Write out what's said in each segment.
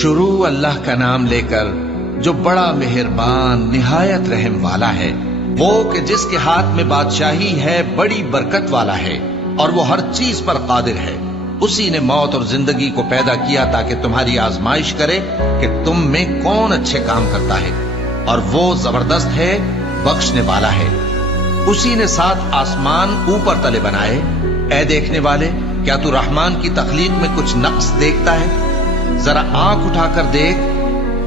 शुरू अल्लाह का नाम लेकर जो बड़ा मेहरबान निहायत रहम वाला है, वो कि जिसके हाथ में बादशाही है, बड़ी बरकत वाला है और वो हर चीज पर कादिर है। उसी ने मौत और जिंदगी को पैदा किया ताकि तुम्हारी आजमाइश करे कि तुम में कौन अच्छे काम करता है, और वो जबरदस्त है, बख्शने वाला है। उसी ने 7 आसमान ऊपर तले बनाए। ऐ देखने वाले, क्या तू रहमान की तख्लीक में कुछ नक्स देखता है? जरा आंख उठाकर देख,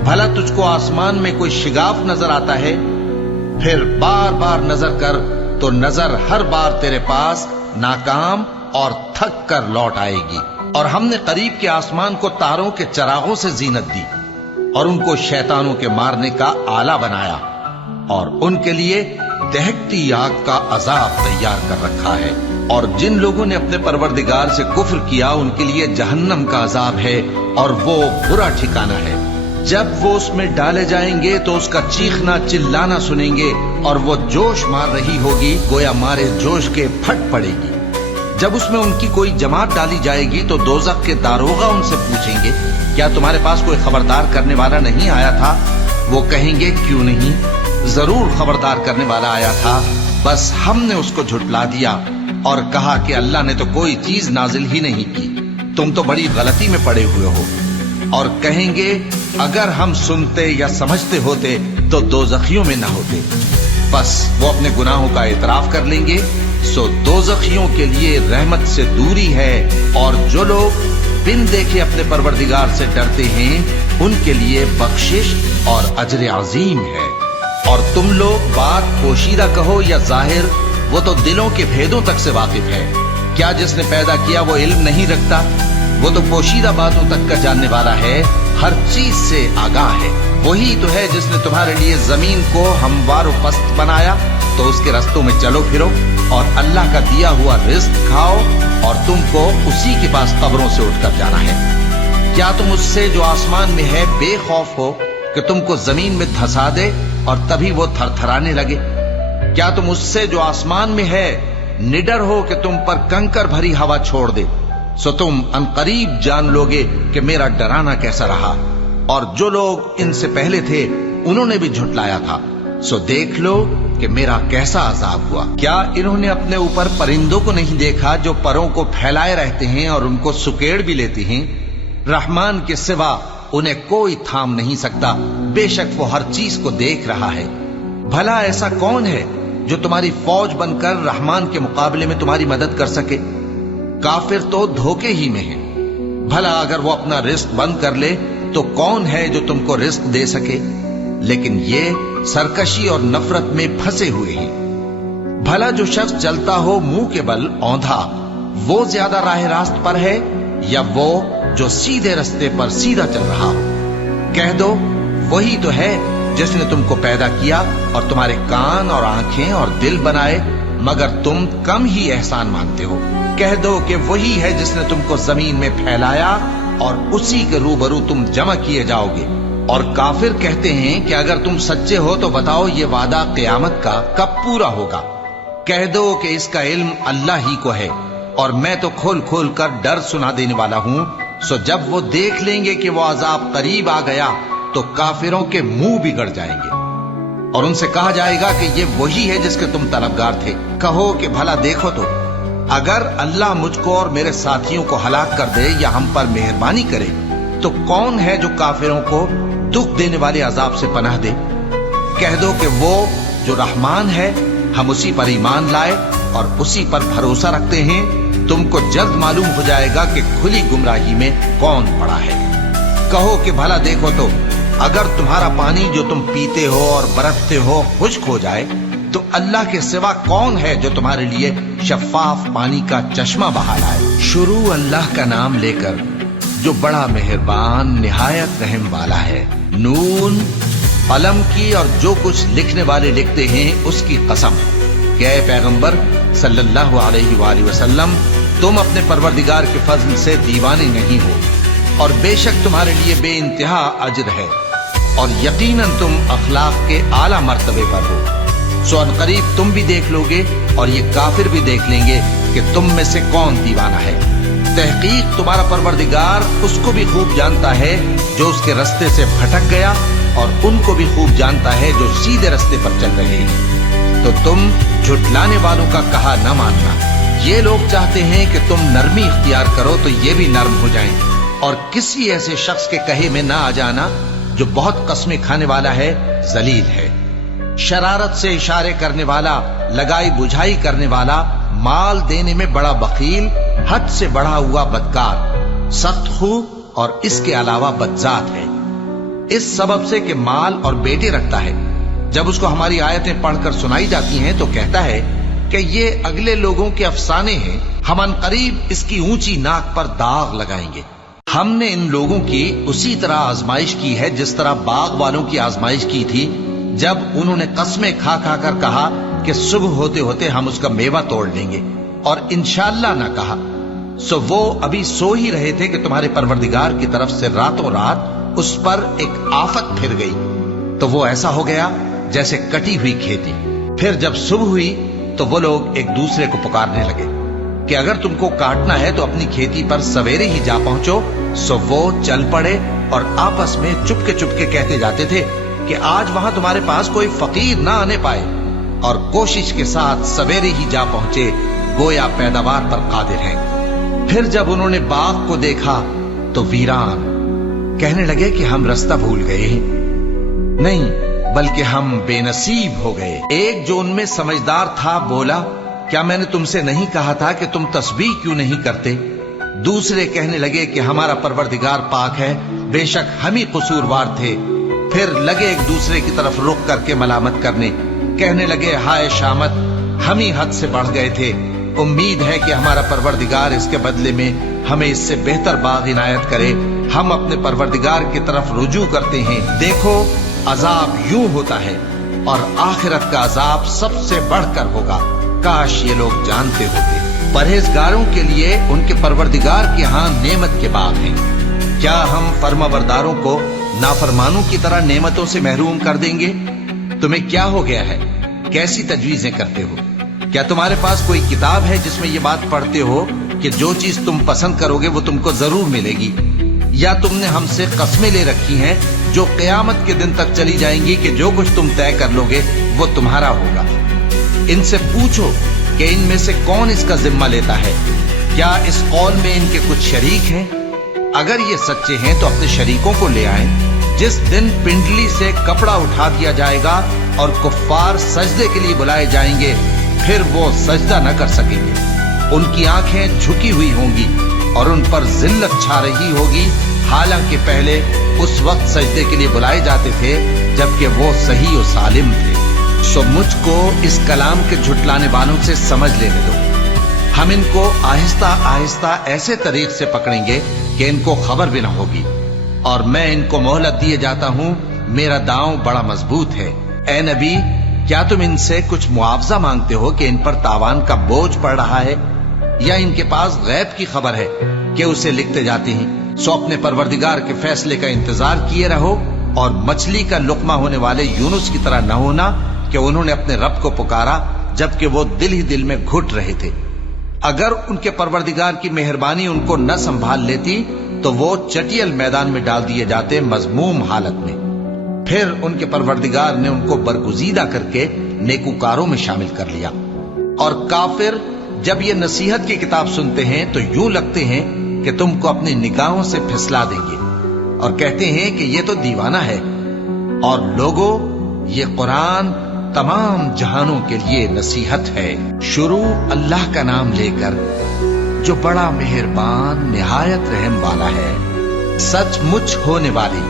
भला तुझको आसमान में कोई शिगाफ नजर आता है? फिर बार बार नजर कर तो नजर हर बार तेरे पास नाकाम और थक कर लौट आएगी। और हमने करीब के आसमान को तारों के चरागों से जीनत दी और उनको शैतानों के मारने का आला बनाया, और उनके लिए दहकती आग का अजाब तैयार कर रखा है। और जिन लोगों ने अपने परवरदिगार से कुफ्र किया, उनके लिए जहन्नम का अजाब है और वो बुरा ठिकाना है। जब वो उसमें डाले जाएंगे तो उसका चीखना चिल्लाना सुनेंगे, और वो जोश मार रही होगी, गोया मारे जोश के फट पड़ेगी। जब उसमें उनकी कोई जमात डाली जाएगी तो दोज़ख के दारोगा उनसे पूछेंगे, क्या तुम्हारे पास कोई खबरदार करने वाला नहीं आया था? वो कहेंगे, क्यों नहीं, जरूर खबरदार करने वाला आया था, बस हमने उसको झुठला दिया और कहा कि अल्लाह ने तो कोई चीज नाजिल ही नहीं की, तुम तो बड़ी गलती में पड़े हुए हो। और कहेंगे, अगर हम सुनते या समझते होते तो दोज़खियों में न होते। बस वो अपने गुनाहों का इतराफ कर लेंगे। सो दोज़खियों के लिए रहमत से दूरी है, और जो लोग बिन देखे अपने परवरदिगार से डरते हैं, उनके लिए बख्शिश और अजर अजीम है। और तुम लोग बात पोशीदा कहो या जाहिर, वो तो दिलों के भेदों तक से वाकिफ है। क्या जिसने पैदा किया वो इल्म नहीं रखता? वो तो पोशीदा बातों तक का जानने वाला है, हर चीज से आगाह है। वही तो है जिसने तुम्हारे लिए जमीन को हमवार व पस्त बनाया, तो उसके रस्तों में चलो फिरो और अल्लाह का दिया हुआ रिज्क खाओ, और तुमको उसी के पास कब्रों से उठकर जाना है। क्या तुम उससे जो आसमान में है बेखौफ हो कि तुमको जमीन में धंसा दे और तभी वो थरथराने लगे? क्या तुम उससे जो आसमान में है निडर हो कि तुम पर कंकर भरी हवा छोड़ दे? सो तुम अनकरीब जान लोगे कि मेरा डराना कैसा रहा। और जो लोग इनसे पहले थे उन्होंने भी झुटलाया था, सो देख लो कि मेरा कैसा अजाब हुआ। क्या इन्होंने अपने ऊपर परिंदों को नहीं देखा जो परों को फैलाए रहते हैं और उनको सुकेड़ भी लेते हैं? रहमान के सिवा उन्हें कोई थाम नहीं सकता, बेशक वो हर चीज को देख रहा है। भला ऐसा कौन है जो तुम्हारी फौज बनकर रहमान के मुकाबले में तुम्हारी मदद कर सके? काफिर तो धोखे ही में है। भला अगर वो अपना रिस्क बंद कर ले तो कौन है जो तुमको रिस्क दे सके? लेकिन ये सरकशी और नफरत में फंसे हुए हैं। भला जो शख्स चलता हो मुंह के बल औंधा, वो ज्यादा राह रास्त पर है या वो जो सीधे रास्ते पर सीधा चल रहा हो? कह दो, वही तो है जिसने तुमको पैदा किया और तुम्हारे कान और आंखें और दिल बनाए, मगर तुम कम ही एहसान मानते हो। कह दो कि वही है जिसने तुमको जमीन में फैलाया और उसी के रूबरू तुम जमा किए जाओगे। और काफिर कहते हैं कि अगर तुम सच्चे हो तो बताओ ये वादा क़यामत का कब पूरा होगा? कह दो कि इसका इल्म अल्लाह ही को है, और मैं तो खोल खोल कर डर सुना देने वाला हूं। सो जब वो देख लेंगे कि वो अजाब करीब आ गया तो काफिरों के मुंह बिगड़ जाएंगे, और उनसे कहा जाएगा कि ये वही है जिसके तुम तलबगार थे। कहो कि भला देखो तो, अगर अल्लाह मुझको और मेरे साथियों को हलाक कर दे या हम पर मेहरबानी करे तो कौन है जो काफिरों को दुख देने वाले अजाब से पनाह दे? कह दो कि वो जो रहमान है, हम उसी पर ईमान लाए और उसी पर भरोसा रखते हैं। तुमको जल्द मालूम हो जाएगा कि खुली गुमराही में कौन पड़ा है। कहो कि भला देखो तो, अगर तुम्हारा पानी जो तुम पीते हो और बरतते हो खुश्क हो जाए तो अल्लाह के सिवा कौन है जो तुम्हारे लिए शफाफ पानी का चश्मा बहा लाए? शुरू अल्लाह का नाम लेकर जो बड़ा मेहरबान निहायत रहम वाला है। नून, कलम की और जो कुछ लिखने वाले लिखते हैं उसकी कसम। कि ऐ पैगंबर सल्लल्लाहु अलैहि वसल्लम, तुम अपने परवरदिगार के फजल से दीवाने नहीं हो, और बेशक तुम्हारे लिए बेइंतहा अजर है, और यकीनन तुम अखलाक के आला मर्तबे पर हो। सो अनकरीब तुम भी देख लोगे और ये काफिर भी देख लेंगे कि तुम में से कौन दीवाना है। तहकीक तुम्हारा परवरदिगार उसको भी खूब जानता है जो उसके रास्ते से भटक गया, और उनको भी खूब जानता है जो सीधे रास्ते पर चल रहे हैं। तो तुम झुटलाने वालों का कहा न मानना। ये लोग चाहते हैं कि तुम नरमी इख्तियार करो तो ये भी नर्म हो जाएं, और किसी ऐसे शख्स के कहे में ना आ जाना जो बहुत कस्में खाने वाला है, जलील है, शरारत से इशारे करने वाला, लगाई बुझाई करने वाला, माल देने में बड़ा बखील, हद से बढ़ा हुआ बदकार, सख्त खू और इसके अलावा बदजात है। इस सबब से कि माल और बेटे रखता है, जब उसको हमारी आयतें पढ़कर सुनाई जाती हैं तो कहता है कि ये अगले लोगों के अफसाने हैं, हम अनकरीब इसकी ऊंची नाक पर दाग लगाएंगे। हमने इन लोगों की उसी तरह आजमाइश की है जिस तरह बाग वालों की आजमाइश की थी, जब उन्होंने कस्में खा खा कर कहा कि सुबह होते होते हम उसका मेवा तोड़ लेंगे, और इंशाअल्लाह ना कहा। सो वो अभी सो ही रहे थे कि तुम्हारे परवरदिगार की तरफ से रातों रात उस पर एक आफत फिर गई, तो वो ऐसा हो गया जैसे कटी हुई खेती। फिर जब सुबह हुई तो वो लोग एक दूसरे को पुकारने लगे कि अगर तुमको काटना है तो अपनी खेती पर सवेरे ही जा पहुंचो। सो वो चल पड़े और आपस में चुपके चुपके कहते जाते थे कि आज वहां तुम्हारे पास कोई फकीर ना आने पाए, और कोशिश के साथ सवेरे ही जा पहुंचे, गोया पैदावार पर कादिर हैं। फिर जब उन्होंने बाग को देखा तो वीरान, कहने लगे कि हम रास्ता भूल गए नहीं, बल्कि हम बेनसीब हो गए। एक जो उनमें समझदार था बोला, क्या मैंने तुमसे नहीं कहा था कि तुम तस्बीह क्यों नहीं करते? दूसरे कहने लगे कि हमारा परवरदिगार पाक है, बेशक हम ही कसूरवार थे। फिर लगे एक दूसरे की तरफ रुख करके मलामत करने, कहने लगे हाय शामत, हम ही हद से बढ़ गए थे। उम्मीद है कि हमारा परवरदिगार इसके बदले में हमें इससे बेहतर बाग इनायत करे। हम अपने परवरदिगार की तरफ रुजू करते हैं। देखो अजाब यूं होता है और आखिरत का अजाब सबसे बढ़कर होगा। काश ये लोग जानते होते। परहेजगारों के लिए उनके परवरदिगार के यहाँ नेमत के बाग हैं। क्या हम फर्माबरदारों को नाफरमानों की तरह नेमतों से महरूम कर देंगे? तुम्हें क्या हो गया है? कैसी तजवीजें करते हो? क्या तुम्हारे पास कोई किताब है जिसमें ये बात पढ़ते हो कि जो चीज तुम पसंद करोगे वो तुमको जरूर मिलेगी? या तुमने हमसे कस्में ले रखी हैं जो क़यामत के दिन तक चली जाएंगी कि जो कुछ तुम तय कर लोगे वो तुम्हारा होगा? इनसे पूछो कि इनमें से कौन इसका जिम्मा लेता है। क्या इस कौल में इनके कुछ शरीक हैं? अगर ये सच्चे हैं तो अपने शरीकों को ले आएं। जिस दिन पिंडली से कपड़ा उठा दिया जाएगा और कुफ्फार सजदे के लिए बुलाए जाएंगे, फिर वो सजदा न कर सकेंगे। उनकी आंखें झुकी हुई होंगी और उन पर जिल्लत छा रही होगी, हालांकि पहले उस वक्त सजदे के लिए बुलाए जाते थे जबकि वो सही और सालिम थे। सो मुझको इस कलाम के झुटलाने वालों से समझ लेने दो। हम इनको आहिस्ता आहिस्ता ऐसे तरीक से पकड़ेंगे कि इनको खबर भी न होगी, और मैं इनको मोहलत दिए जाता हूँ। मेरा दांव बड़ा मजबूत है। ए नबी, क्या तुम इनसे कुछ मुआवजा मांगते हो कि इन पर तावान का बोझ पड़ रहा है, या इनके पास गैब की खबर है कि उसे लिखते जाते हैं? सो अपने परवरदिगार के फैसले का इंतजार किए रहो, और मछली का लुकमा होने वाले यूनुस की तरह न होना कि उन्होंने अपने रब को पुकारा जबकि वो दिल ही दिल में घुट रहे थे। अगर उनके परवरदिगार की मेहरबानी उनको न संभाल लेती तो वो चटियल मैदान में डाल दिए जाते मजमूम हालत में। फिर उनके परवरदिगार ने उनको बरगुजीदा करके नेकूकारों में शामिल कर लिया। और काफिर जब ये नसीहत की किताब सुनते हैं तो यूं लगते हैं कि तुमको अपनी निगाहों से फिसला देंगे, और कहते हैं कि ये तो दीवाना है। और लोगों, ये कुरान तमाम जहानों के लिए नसीहत है। शुरू अल्लाह का नाम लेकर जो बड़ा मेहरबान निहायत रहम वाला है। सचमुच होने वाली,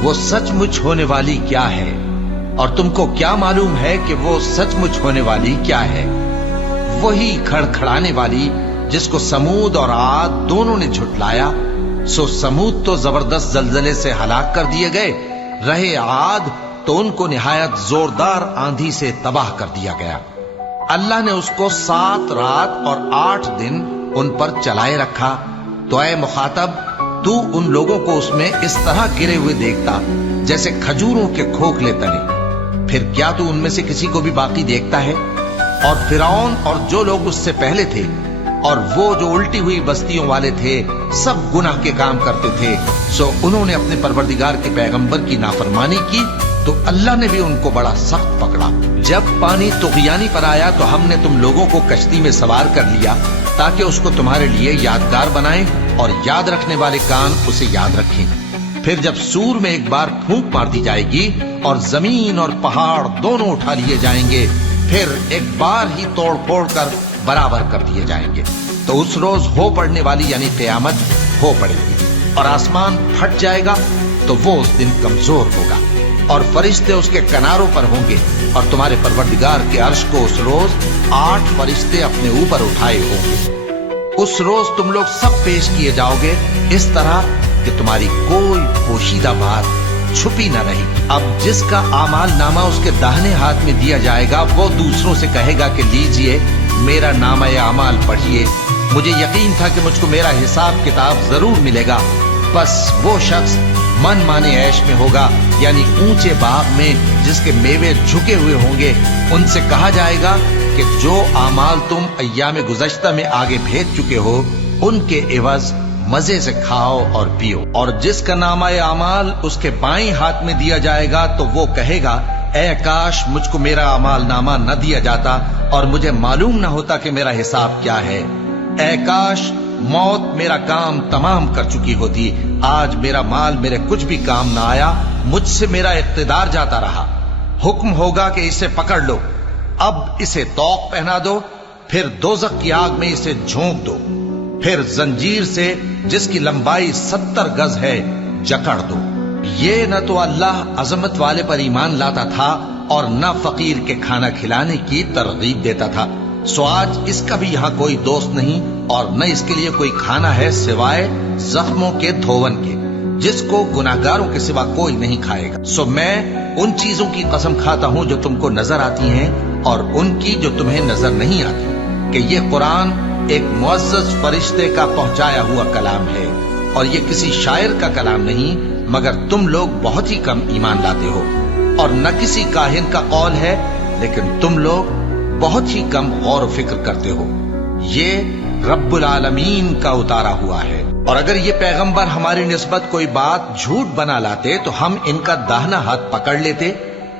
वो सचमुच होने वाली क्या है? और तुमको क्या मालूम है कि वो सचमुच होने वाली क्या है? वही खड़खड़ाने वाली जिसको समूद और आद दोनों ने झुटलाया। सो समूद तो जबरदस्त जलजले से हलाक कर दिए गए, रहे आद तो उनको निहायत जोरदार आंधी से तबाह कर दिया गया। अल्लाह ने उसको 7 रात और 8 दिन उन पर चलाए रखा। तो ऐ मुखातब, तू उन लोगों को उसमें इस तरह गिरे हुए देखता जैसे खजूरों के खोखले तने। फिर क्या तू उनमें से किसी को भी बाकी देखता है? और फिरौन और जो लोग उससे पहले थे اور وہ جو الٹی ہوئی بستیوں والے تھے سب گناہ کے کام کرتے تھے، سو انہوں نے اپنے پروردگار کے پیغمبر کی نافرمانی کی تو اللہ نے بھی ان کو بڑا سخت پکڑا۔ جب پانی طغیانی پر آیا تو ہم نے تم لوگوں کو کشتی میں سوار کر لیا تاکہ اس کو تمہارے لیے یادگار بنائیں اور یاد رکھنے والے کان اسے یاد رکھیں۔ پھر جب سور میں ایک بار پھونک مار دی جائے گی اور زمین اور پہاڑ دونوں اٹھا لیے جائیں گے، پھر ایک بار ہی توڑ پھوڑ کر برابر کر دیے جائیں گے، تو اس روز ہو پڑنے والی یعنی قیامت ہو پڑے گی اور آسمان پھٹ جائے گا تو وہ اس دن کمزور ہوگا اور فرشتے اس کے کناروں پر ہوں گے، اور تمہارے پروردگار کے عرش کو اس روز 8 فرشتے اپنے اوپر اٹھائے ہوں گے۔ اس روز تم لوگ سب پیش کیے جاؤ گے اس طرح کہ تمہاری کوئی پوشیدہ بات چھپی نہ رہی۔ اب جس کا اعمال نامہ اس کے داہنے ہاتھ میں دیا جائے گا وہ دوسروں سے کہے گا کہ لیجئے میرا نامہ اعمال پڑھیے، مجھے یقین تھا کہ مجھ کو میرا حساب کتاب ضرور ملے گا۔ بس وہ شخص من مانے عیش میں ہوگا، یعنی اونچے باغ میں جس کے میوے جھکے ہوئے ہوں گے۔ ان سے کہا جائے گا کہ جو اعمال تم ایام گزشتہ میں آگے بھیج چکے ہو ان کے عوض مزے سے کھاؤ اور پیو۔ اور جس کا نامہ اعمال اس کے بائیں ہاتھ میں دیا جائے گا تو وہ کہے گا اے کاش مجھ کو میرا اعمال نامہ نہ دیا جاتا اور مجھے معلوم نہ ہوتا کہ میرا حساب کیا ہے۔ اے کاش موت میرا کام تمام کر چکی ہوتی، آج میرا مال میرے کچھ بھی کام نہ آیا، مجھ سے میرا اقتدار جاتا رہا۔ حکم ہوگا کہ اسے پکڑ لو، اب اسے طوق پہنا دو، پھر دوزخ کی آگ میں اسے جھونک دو، پھر زنجیر سے جس کی لمبائی 70 گز ہے جکڑ دو۔ یہ نہ تو اللہ عظمت والے پر ایمان لاتا تھا اور نہ فقیر کے کھانا کھلانے کی ترغیب دیتا تھا، سو آج اس کا بھی یہاں کوئی دوست نہیں اور نہ اس کے لیے کوئی کھانا ہے سوائے زخموں کے دھون کے، جس کو گناہگاروں کے سوا کوئی نہیں کھائے گا۔ سو میں ان چیزوں کی قسم کھاتا ہوں جو تم کو نظر آتی ہیں اور ان کی جو تمہیں نظر نہیں آتی، کہ یہ قرآن ایک معزز فرشتے کا پہنچایا ہوا کلام ہے اور یہ کسی شاعر کا کلام نہیں، مگر تم لوگ بہت ہی کم ایمان لاتے ہو، اور نہ کسی کاہن کا قول ہے لیکن تم لوگ بہت ہی کم غور و فکر کرتے ہو۔ یہ رب العالمین کا اتارا ہوا ہے، اور اگر یہ پیغمبر ہماری نسبت کوئی بات جھوٹ بنا لاتے تو ہم ان کا داہنا ہاتھ پکڑ لیتے،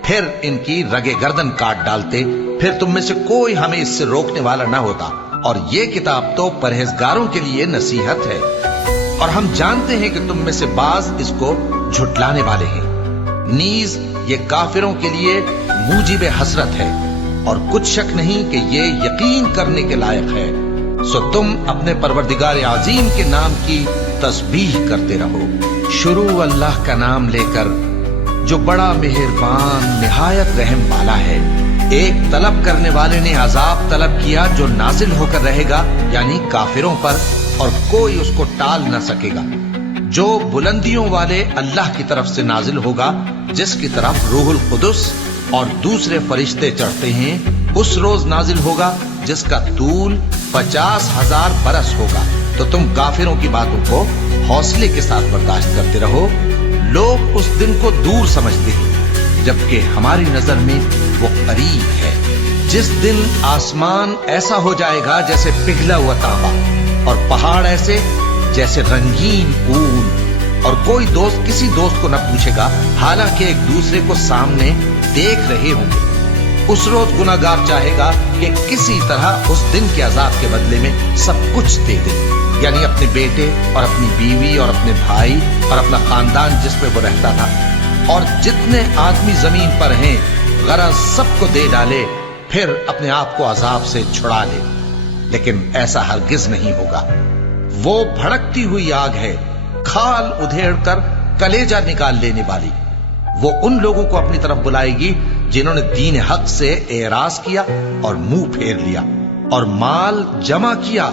پھر ان کی رگے گردن کاٹ ڈالتے، پھر تم میں سے کوئی ہمیں اس سے روکنے والا نہ ہوتا۔ اور یہ کتاب تو پرہیزگاروں کے لیے نصیحت ہے، اور ہم جانتے ہیں کہ تم میں سے بعض اس کو جھٹلانے والے ہیں۔ نیز یہ کافروں کے لیے موجب حسرت ہے، اور کچھ شک نہیں کہ یہ یقین کرنے کے لائق ہے، سو تم اپنے پروردگار عظیم کے نام کی تسبیح کرتے رہو۔ شروع اللہ کا نام لے کر جو بڑا مہربان نہایت رحم والا ہے۔ ایک طلب کرنے والے نے عذاب طلب کیا جو نازل ہو کر رہے گا، یعنی کافروں پر، اور کوئی اس کو ٹال نہ سکے گا۔ جو بلندیوں والے اللہ کی طرف سے نازل ہوگا، جس کی طرف روح القدس اور دوسرے فرشتے چڑھتے ہیں، اس روز نازل ہوگا جس کا طول 50,000 برس ہوگا۔ تو تم کافروں کی باتوں کو حوصلے کے ساتھ برداشت کرتے رہو۔ لوگ اس دن کو دور سمجھتے ہیں جبکہ ہماری نظر میں وہ قریب ہے۔ جس دن آسمان ایسا ہو جائے گا جیسے پگھلا ہوا تانبا، اور پہاڑ ایسے جیسے رنگین اون، اور کوئی دوست کسی دوست کو نہ پوچھے گا، حالانکہ ایک دوسرے کو سامنے دیکھ رہے ہوں گے۔ اس روز گناہگار چاہے گا کہ کسی طرح اس دن کے عذاب کے بدلے میں سب کچھ دے دے، یعنی اپنے بیٹے اور اپنی بیوی اور اپنے بھائی اور اپنا خاندان جس میں وہ رہتا تھا، اور جتنے آدمی زمین پر ہیں غرض سب کو دے ڈالے، پھر اپنے آپ کو عذاب سے چھڑا لے۔ لیکن ایسا ہرگز نہیں ہوگا۔ وہ بھڑکتی ہوئی آگ ہے، کھال ادھیڑ کر کلیجہ نکال لینے والی۔ وہ ان لوگوں کو اپنی طرف بلائے گی جنہوں نے دین حق سے اعراض کیا اور منہ پھیر لیا، اور مال جمع کیا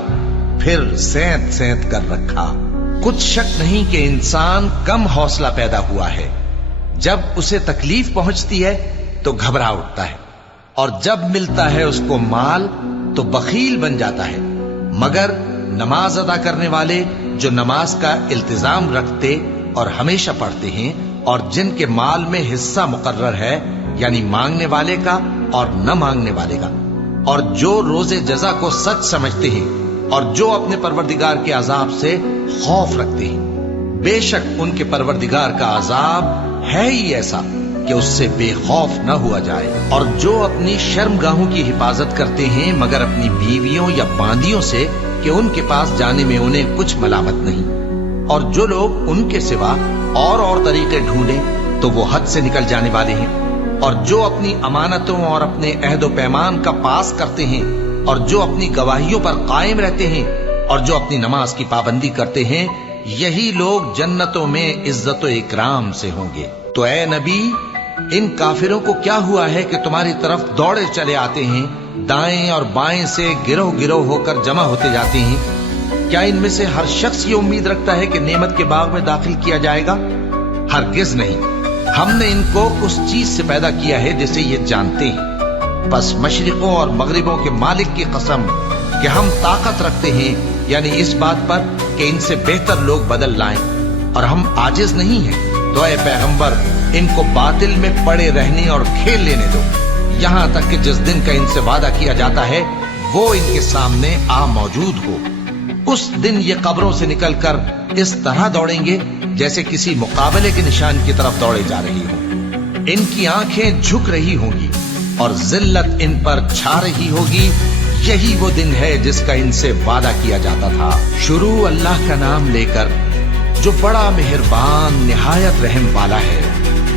پھر سینت سینت کر رکھا۔ کچھ شک نہیں کہ انسان کم حوصلہ پیدا ہوا ہے۔ جب اسے تکلیف پہنچتی ہے تو گھبرا اٹھتا ہے، اور جب ملتا ہے اس کو مال تو بخیل بن جاتا ہے۔ مگر نماز ادا کرنے والے جو نماز کا التزام رکھتے اور ہمیشہ پڑھتے ہیں، اور جن کے مال میں حصہ مقرر ہے، یعنی مانگنے والے کا اور نہ مانگنے والے کا، اور جو روز جزا کو سچ سمجھتے ہیں، اور جو اپنے پروردگار کے عذاب سے خوف رکھتے ہیں، بے شک ان کے پروردگار کا عذاب ہے ہی ایسا کہ اس سے بے خوف نہ ہوا جائے۔ اور جو اپنی شرمگاہوں کی حفاظت کرتے ہیں مگر اپنی بیویوں یا باندیوں سے کہ ان کے پاس جانے میں انہیں کچھ ملامت نہیں، اور جو لوگ ان کے سوا اور طریقے ڈھونڈیں تو وہ حد سے نکل جانے والے ہیں، اور جو اپنی امانتوں اور اپنے عہد و پیمان کا پاس کرتے ہیں، اور جو اپنی گواہیوں پر قائم رہتے ہیں، اور جو اپنی نماز کی پابندی کرتے ہیں، یہی لوگ جنتوں میں عزت و اکرام سے ہوں گے۔ تو اے نبی، ان کافروں کو کیا ہوا ہے کہ تمہاری طرف دوڑے چلے آتے ہیں، دائیں اور بائیں سے گروہ گروہ ہو کر جمع ہوتے جاتے ہیں؟ کیا ان میں سے ہر شخص یہ امید رکھتا ہے کہ نعمت کے باغ میں داخل کیا جائے گا؟ ہرگز نہیں، ہم نے ان کو اس چیز سے پیدا کیا ہے جسے یہ جانتے ہیں۔ بس مشرقوں اور مغربوں کے مالک کی قسم کہ ہم طاقت رکھتے ہیں، یعنی اس بات پر کہ ان سے بہتر لوگ بدل لائیں، اور ہم عاجز نہیں ہیں۔ تو اے پیغمبر، ان کو باطل میں پڑے رہنے اور کھیل لینے دو، یہاں تک کہ جس دن کا ان سے وعدہ کیا جاتا ہے وہ ان کے سامنے آ موجود ہو۔ اس دن یہ قبروں سے نکل کر اس طرح دوڑیں گے جیسے کسی مقابلے کے نشان کی طرف دوڑے جا رہی ہوں۔ ان کی آنکھیں جھک رہی ہوں گی اور ذلت ان پر چھا رہی ہوگی۔ یہی وہ دن ہے جس کا ان سے وعدہ کیا جاتا تھا۔ شروع اللہ کا نام لے کر جو بڑا مہربان نہایت رحم والا ہے۔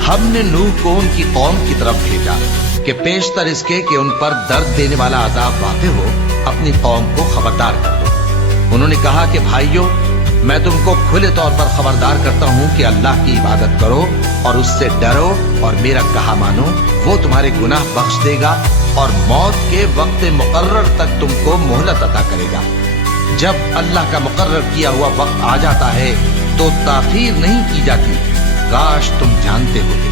ہم نے نوح کو ان کی قوم کی طرف بھیجا کہ پیشتر اس کے کہ ان پر درد دینے والا عذاب واقع ہو، اپنی قوم کو خبردار کر دو۔ انہوں نے کہا کہ بھائیو، میں تم کو کھلے طور پر خبردار کرتا ہوں کہ اللہ کی عبادت کرو اور اس سے ڈرو اور میرا کہا مانو، وہ تمہارے گناہ بخش دے گا اور موت کے وقت مقرر تک تم کو مہلت عطا کرے گا۔ جب اللہ کا مقرر کیا ہوا وقت آ جاتا ہے تو تاخیر نہیں کی جاتی، کاش تم جانتے ہوتے۔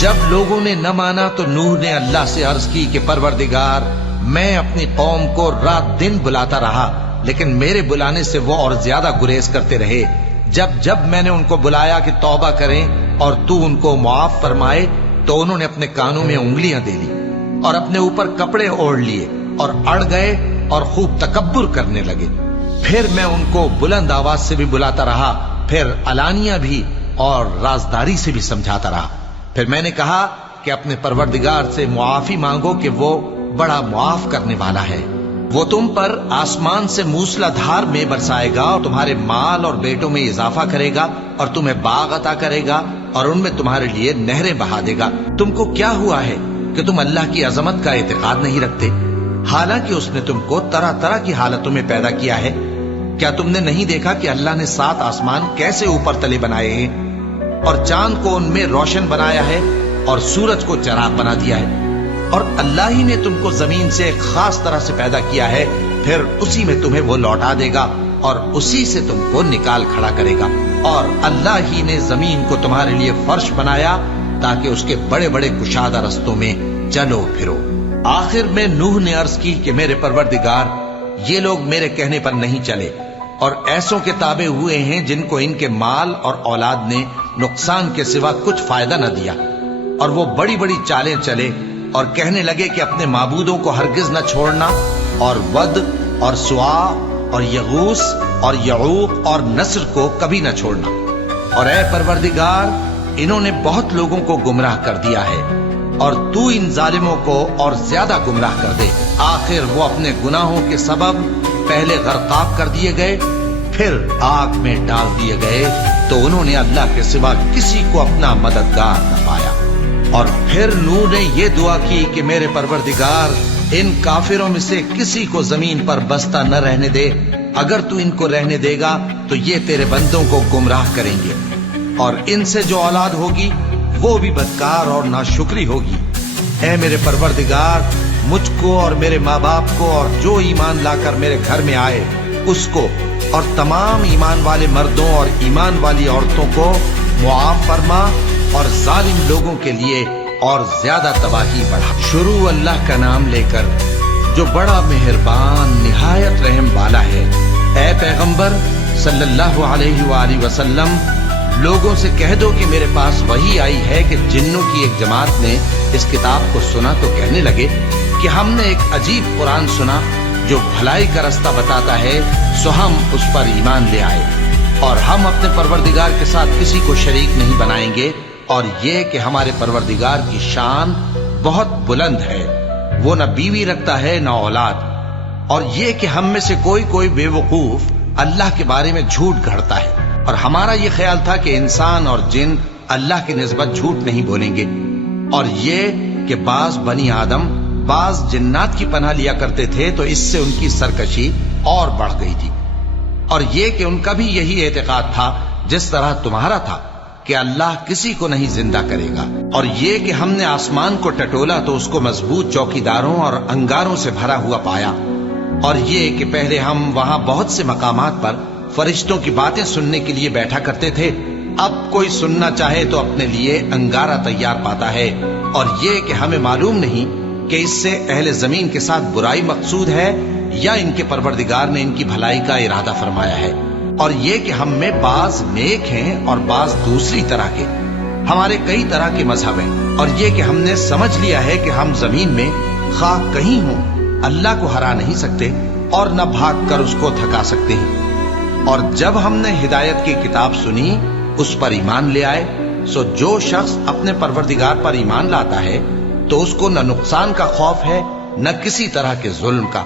جب لوگوں نے نہ مانا تو نوح نے اللہ سے عرض کی کہ پروردگار، میں اپنی قوم کو رات دن بلاتا رہا، لیکن میرے بلانے سے وہ اور زیادہ گریز کرتے رہے۔ جب میں نے ان کو بلایا کہ توبہ کریں اور تو ان کو معاف فرمائے تو انہوں نے اپنے کانوں میں انگلیاں دے لی اور اپنے اوپر کپڑے اوڑھ لیے اور اڑ گئے اور خوب تکبر کرنے لگے۔ پھر میں ان کو بلند آواز سے بھی بلاتا رہا، پھر علانیہ بھی اور رازداری سے بھی سمجھاتا رہا۔ پھر میں نے کہا کہ اپنے پروردگار سے معافی مانگو کہ وہ بڑا معاف کرنے والا ہے۔ وہ تم پر آسمان سے موسلا دھار میں برسائے گا اور تمہارے مال اور بیٹوں میں اضافہ کرے گا اور تمہیں باغ عطا کرے گا اور ان میں تمہارے لیے نہریں بہا دے گا۔ تم کو کیا ہوا ہے کہ تم اللہ کی عظمت کا اعتقاد نہیں رکھتے، حالانکہ اس نے تم کو طرح طرح کی حالتوں میں پیدا کیا ہے؟ کیا تم نے نہیں دیکھا کہ اللہ نے 7 آسمان کیسے اوپر تلے بنائے ہیں اور چاند کو ان میں روشن بنایا ہے اور سورج کو چراغ بنا دیا ہے؟ اور اللہ ہی نے تم کو زمین سے ایک خاص طرح سے پیدا کیا ہے، پھر اسی میں تمہیں وہ لوٹا دے گا اور اسی سے تم کو نکال کھڑا کرے گا۔ اور اللہ ہی نے زمین کو تمہارے لیے فرش بنایا تاکہ اس کے بڑے بڑے کشادہ رستوں میں چلو پھرو۔ آخر میں نوح نے عرض کی کہ میرے پروردگار، یہ لوگ میرے کہنے پر نہیں چلے اور ایسوں کے تابع ہوئے ہیں جن کو ان کے مال اور اولاد نے نقصان کے سوا کچھ فائدہ نہ دیا، اور وہ بڑی بڑی چالیں چلے اور کہنے لگے کہ اپنے معبودوں کو ہرگز نہ چھوڑنا، اور ود اور سوا اور یغوث اور یعوق اور نصر کو کبھی نہ چھوڑنا۔ اور اے پروردگار، انہوں نے بہت لوگوں کو گمراہ کر دیا ہے، اور تو ان ظالموں کو اور زیادہ گمراہ کر دے۔ آخر وہ اپنے گناہوں کے سبب پہلے غرقاب کر دیے گئے، پھر آگ میں ڈال دیے گئے، تو انہوں نے اللہ کے سوا کسی کو اپنا مددگار نہ پایا۔ اور پھر نوح نے یہ دعا کی کہ میرے پروردگار، ان کافروں میں سے کسی کو زمین پر بستہ نہ رہنے دے، اگر تو ان کو رہنے دے گا تو یہ تیرے بندوں کو گمراہ کریں گے، اور ان سے جو اولاد ہوگی وہ بھی بدکار اور ناشکری ہوگی۔ اے میرے پروردگار، مجھ کو اور میرے ماں باپ کو اور جو ایمان لا کر میرے گھر میں آئے اس کو اور تمام ایمان والے مردوں اور ایمان والی عورتوں کو معاف فرما، اور ظالم لوگوں کے لیے اور زیادہ تباہی بڑھا۔ شروع اللہ کا نام لے کر جو بڑا مہربان نہایت رحم والا ہے۔ اے پیغمبر صلی اللہ علیہ وآلہ وسلم، لوگوں سے کہہ دو کہ میرے پاس وحی آئی ہے کہ جنوں کی ایک جماعت نے اس کتاب کو سنا تو کہنے لگے کہ ہم نے ایک عجیب قرآن سنا جو بھلائی کا راستہ بتاتا ہے سو ہم اس پر ایمان لے آئے، اور ہم اپنے پروردگار کے ساتھ کسی کو شریک نہیں بنائیں گے، اور یہ کہ ہمارے پروردگار کی شان بہت بلند ہے، وہ نہ بیوی رکھتا ہے نہ اولاد، اور یہ کہ ہم میں سے کوئی بے وقوف اللہ کے بارے میں جھوٹ گھڑتا ہے، اور ہمارا یہ خیال تھا کہ انسان اور جن اللہ کی نسبت جھوٹ نہیں بولیں گے، اور یہ کہ بعض بنی آدم بعض جنات کی پناہ لیا کرتے تھے تو اس سے ان کی سرکشی اور بڑھ گئی تھی، اور یہ کہ ان کا بھی یہی اعتقاد تھا جس طرح تمہارا تھا کہ اللہ کسی کو نہیں زندہ کرے گا، اور یہ کہ ہم نے آسمان کو ٹٹولا تو اس کو مضبوط چوکیداروں اور انگاروں سے بھرا ہوا پایا، اور یہ کہ پہلے ہم وہاں بہت سے مقامات پر فرشتوں کی باتیں سننے کے لیے بیٹھا کرتے تھے، اب کوئی سننا چاہے تو اپنے لیے انگارہ تیار پاتا ہے، اور یہ کہ ہمیں معلوم نہیں کہ اس سے اہل زمین کے ساتھ برائی مقصود ہے یا ان کے پروردگار نے ان کی بھلائی کا ارادہ فرمایا ہے، اور یہ کہ ہم میں بعض نیک ہیں اور بعض دوسری طرح کے، ہمارے کئی طرح کے مذہب ہیں، اور یہ کہ ہم نے سمجھ لیا ہے کہ ہم زمین میں خواہ کہیں ہوں اللہ کو ہرا نہیں سکتے اور نہ بھاگ کر اس کو تھکا سکتے ہیں، اور جب ہم نے ہدایت کی کتاب سنی اس پر ایمان لے آئے، سو جو شخص اپنے پروردگار پر ایمان لاتا ہے تو اس کو نہ نقصان کا خوف ہے نہ کسی طرح کے ظلم کا،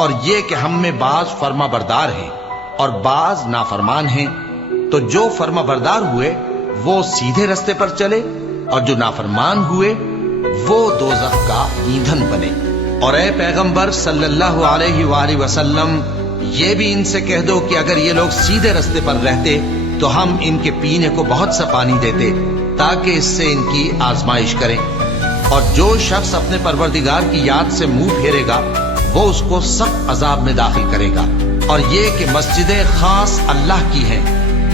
اور یہ کہ ہم میں بعض فرما بردار ہیں اور بعض نافرمان ہیں، تو جو فرما بردار ہوئے وہ سیدھے رستے پر چلے، اور جو نافرمان ہوئے وہ دوزخ کا ایندھن بنے۔ اور اے پیغمبر صلی اللہ علیہ وآلہ وسلم، یہ بھی ان سے کہہ دو کہ اگر یہ لوگ سیدھے رستے پر رہتے تو ہم ان کے پینے کو بہت سا پانی دیتے تاکہ اس سے ان کی آزمائش کریں، اور جو شخص اپنے پروردگار کی یاد سے منہ پھیرے گا وہ اس کو سخت عذاب میں داخل کرے گا، اور یہ کہ مسجدیں خاص اللہ کی ہیں